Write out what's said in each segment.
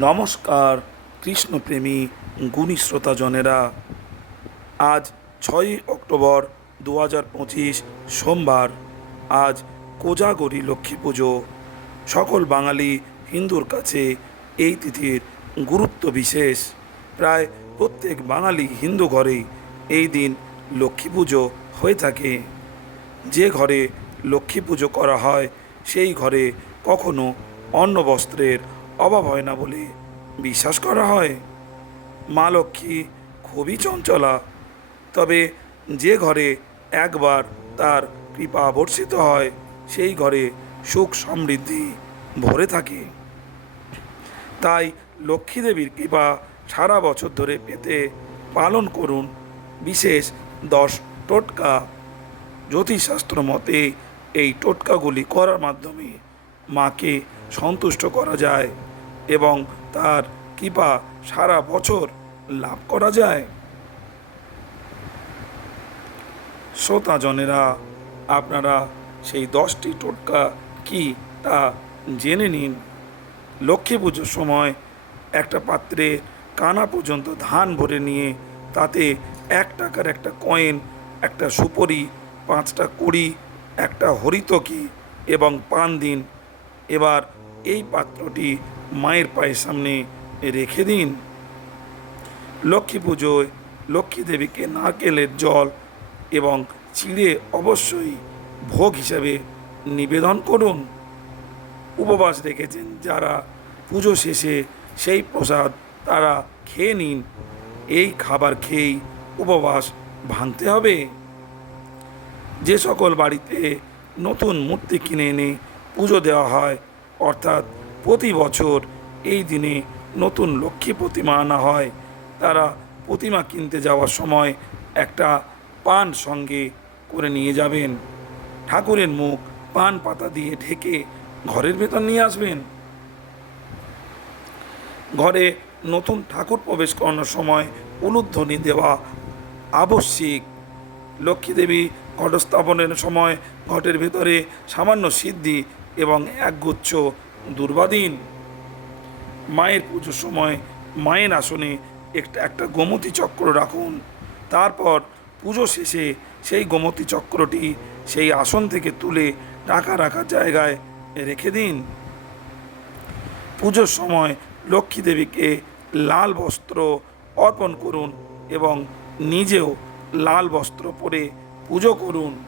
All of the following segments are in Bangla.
নমস্কার, কৃষ্ণপ্রেমী গুণী শ্রোতাজনেরা আজ ছয়ই অক্টোবর দু হাজার পঁচিশ সোমবার, আজ কোজাগরি লক্ষ্মী পুজো। সকল বাঙালি হিন্দুর কাছে এই তিথির গুরুত্ব বিশেষ। প্রায় প্রত্যেক বাঙালি হিন্দু ঘরেই এই দিন লক্ষ্মী পুজো হয়ে থাকে। যে ঘরে লক্ষ্মী পুজো করা হয়, সেই ঘরে কখনো অন্ন বস্ত্রের অভাব হয় না বলে বিশ্বাস করা হয়। মা লক্ষ্মী খুবই চঞ্চলা। তবে যে ঘরে একবার তার কৃপা বর্ষিত হয়, সেই ঘরে সুখ সমৃদ্ধি ভরে থাকে। তাই লক্ষ্মী দেবীর কৃপা সারা বছর ধরে পেতে পালন করুন বিশেষ দশ টোটকা। জ্যোতিষশাস্ত্র মতে এই টোটকাগুলি করার মাধ্যমে মাকে সন্তুষ্ট করা যায় এবং তার কৃপা সারা বছর লাভ করা যায়। শ্রোতাজনেরা আপনারা সেই দশটি টোটকা কি তা জেনে নিন। লক্ষ্মী পুজোর সময় একটা পাত্রে কানা পর্যন্ত ধান ভরে নিয়ে তাতে এক টাকার একটা কয়েন, একটা সুপরি, পাঁচটা কুড়ি, একটা হরিতকি এবং পান দিন। এবার এই পাত্রটি মায়ের পায়ের সামনে রেখে দিন। লক্ষ্মী পুজোয় লক্ষ্মী দেবীকে নারকেলের জল এবং চিড়ে অবশ্যই ভোগ হিসাবে নিবেদন করুন। উপবাস রেখেছেন যারা পুজো শেষে সেই প্রসাদ তারা খেয়ে নিন। এই খাবার খেয়েই উপবাস ভাঙতে হবে। যে সকল বাড়িতে নতুন মূর্তি কিনে এনে পুজো দেওয়া হয়। অর্থাৎ প্রতি বছর এই দিনে নতুন লক্ষ্মী প্রতিমা আনা হয়। তারা প্রতিমা কিনতে যাওয়ার সময় একটা পান সঙ্গে করে নিয়ে যাবেন। ঠাকুরের মুখ পান পাতা দিয়ে ঢেকে ঘরের ভেতর নিয়ে আসবেন। ঘরে নতুন ঠাকুর প্রবেশ করানোর সময় উলুধ্বনি দেওয়া আবশ্যিক। লক্ষ্মী দেবী ঘটস্থাপনের সময় ঘটের ভেতরে সামান্য সিদ্ধি এবং একগুচ্ছ দুর্বাদিন মায়ের পুজোর সময় মায়ের আসনে একটা একটা গোমতী চক্র রাখুন। তারপর পুজো শেষে সেই গোমতী চক্রটি সেই আসন থেকে তুলে টাকা রাখার জায়গায় রেখে দিন। পুজোর সময় লক্ষ্মী দেবীকে লাল বস্ত্র অর্পণ করুন এবং নিজেও লাল বস্ত্র পরে পুজো করুন।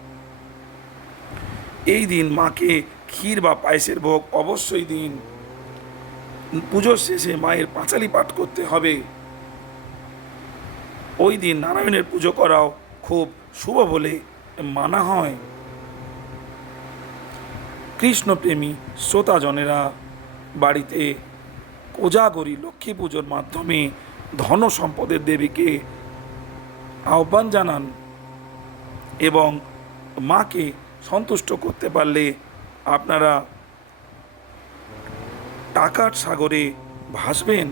এই দিন মাকে ক্ষীর বা পায়েসের ভোগ অবশ্যই দিন। পুজোর শেষে মায়ের পাঁচালি পাঠ করতে হবে। ওই দিন নারায়ণের পুজো করাও খুব শুভ বলে মানা হয়। কৃষ্ণপ্রেমী শ্রোতাজনেরা, বাড়িতে কোজাগরি লক্ষ্মী পুজোর মাধ্যমে ধন সম্পদের দেবীকে আহ্বান জানান এবং মাকে সন্তুষ্ট করতে পারলে আপনারা টাকার সাগরে ভাসবেন?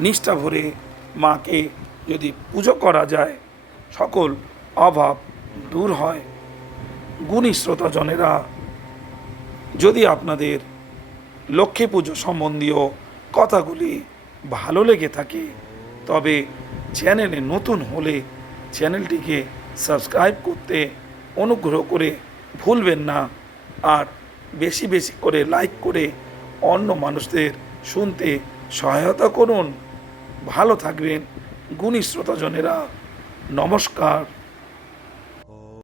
নিষ্ঠা ভরে মাকে যদি পুজো করা যায়, সকল অভাব দূর হয়। গুণী শ্রোতাজনেরা, যদি আপনাদের লক্ষ্মী পুজো সম্বন্ধীয় কথাগুলি ভালো লেগে থাকে, তবে চ্যানেলে নতুন হলে চ্যানেলটিকে সাবস্ক্রাইব করতে অনুগ্রহ করে ভুলবেন না। আর বেশি বেশি করে লাইক করে অন্য মানুষদের শুনতে সহায়তা করুন। ভালো থাকবেন। গুণী শ্রোতাজনেরা নমস্কার।